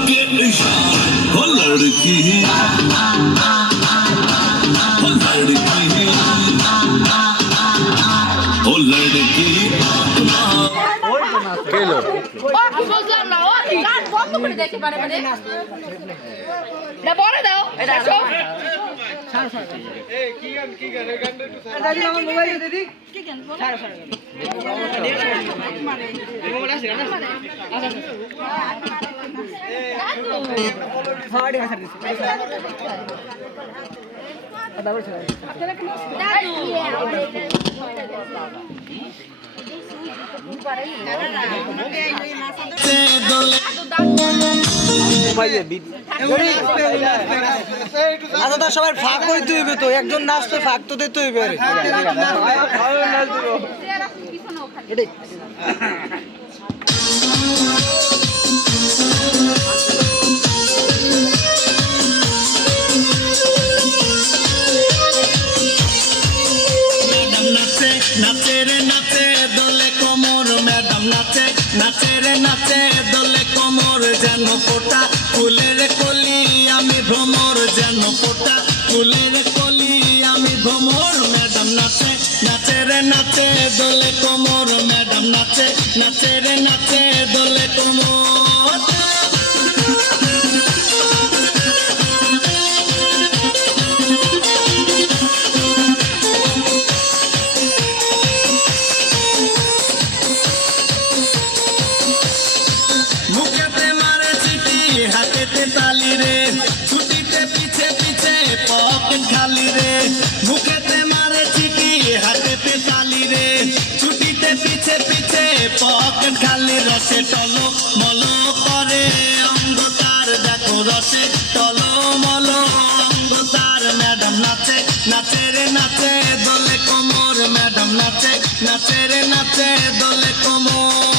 के इशारे हो लड़की ओ लड़की কেলো বুঝলাম না ও গান বন্ধ করে দেখে পারে মানে না বলে দাও এটা এই কি গান এই গানটা একটু দাদি আমার মোবাইলে দে দি কি গান বল মোবাইল আছে না আচ্ছা হাড়ি ভাষা দিছি দাদা ছিল আপনারা কি আচ্ছা সবাই ফাঁক করে তুইবে তো একজন নাচতে ফাঁক তো দিতে হইবে नाचे रे नाचे दोले कोमर मैडम नाचे नाचे रे नाचे दोले कोमर जानो पोटा फुलेर कली आमी भ्रमर जानो पोटा फुलेर कली आमी भ्रमर मैडम नाचे नाचे रे नाचे दोले कोमर मैडम नाचे नाचे रे नाचे दोले कोमर ताली रे छुट्टीते पीछे पीछे पॉकेट खाली रे मुखेते मारे चिटी हाथेते ताली रे छुट्टीते पीछे पीछे पॉकेट खाली रसे टलो मलो करे अंगतार देखो रसे टलो मलो अंगतार मैडम नाचे नाचे रे नाचे दोले कोमर मैडम नाचे नाचे रे नाचे दोले कोमर